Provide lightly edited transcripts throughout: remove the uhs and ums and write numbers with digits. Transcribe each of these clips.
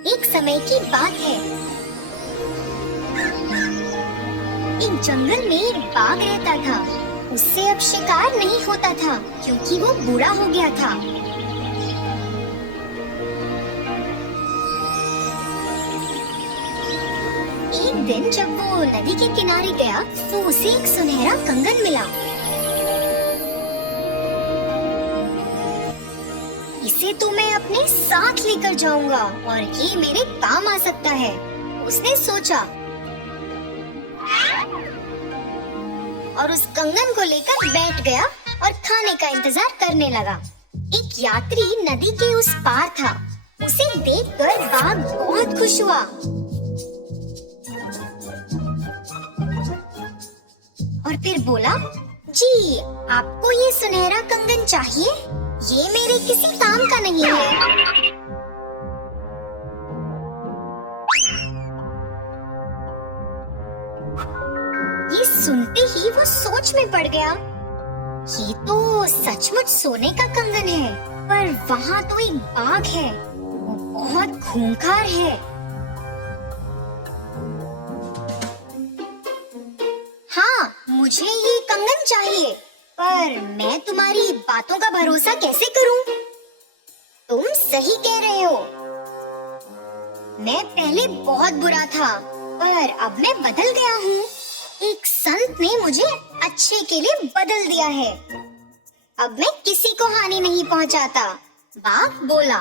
एक समय की बात है। एक जंगल में एक बाघ रहता था। उससे अब शिकार नहीं होता था क्योंकि वो बूढ़ा हो गया था। एक दिन जब वो नदी के किनारे गया तो उसे एक सुनहरा कंगन मिला। इसे तो मैं अपने साथ लेकर जाऊंगा और ये मेरे काम आ सकता है, उसने सोचा और उस कंगन को लेकर बैठ गया और खाने का इंतजार करने लगा। एक यात्री नदी के उस पार था। उसे देखकर बाघ बहुत खुश हुआ और फिर बोला, जी आपको ये सुनहरा कंगन चाहिए? ये मेरे किसी काम का नहीं है। ये सुनते ही वो सोच में पड़ गया। ये तो सचमुच सोने का कंगन है, पर वहाँ तो एक बाघ है, वो बहुत खूंखार है। हाँ, मुझे ये कंगन चाहिए, पर मैं तुम्हारी बातों का भरोसा कैसे करूं? तुम सही कह रहे हो। मैं पहले बहुत बुरा था, पर अब मैं बदल गया हूँ। एक संत ने मुझे अच्छे के लिए बदल दिया है। अब मैं किसी को हानि नहीं पहुँचाता। बाघ बोला।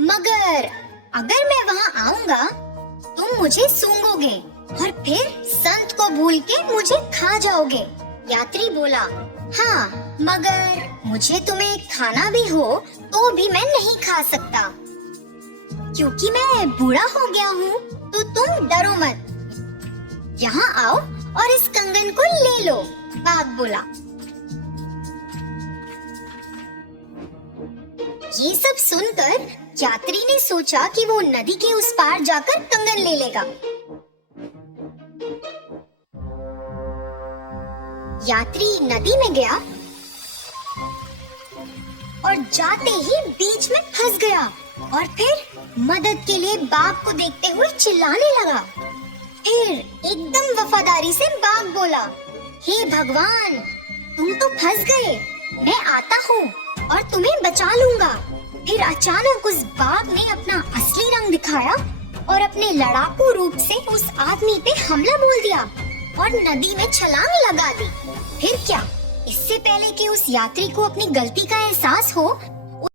मगर अगर मैं वहाँ आऊंगा, तुम मुझे सूंघोगे और फिर संत को भूल के मुझे खा जाओगे। यात्री बोला, हाँ, मगर मुझे तुम्हें खाना भी हो तो भी मैं नहीं खा सकता, क्योंकि मैं बूढ़ा हो गया हूँ। तो तुम डरो मत, यहाँ आओ और इस कंगन को ले लो, बाघ बोला। ये सब सुनकर यात्री ने सोचा कि वो नदी के उस पार जाकर कंगन ले लेगा। यात्री नदी में गया और जाते ही बीच में फंस गया और फिर मदद के लिए बाघ को देखते हुए चिल्लाने लगा। फिर एकदम वफादारी से बाघ बोला, हे भगवान, तुम तो फंस गए, मैं आता हूँ और तुम्हें बचा लूंगा। फिर अचानक उस बाघ ने अपना असली रंग दिखाया और अपने लड़ाकू रूप से उस आदमी पे हमला बोल दिया और नदी में छलांग लगा दी। फिर क्या, इससे पहले कि उस यात्री को अपनी गलती का एहसास हो,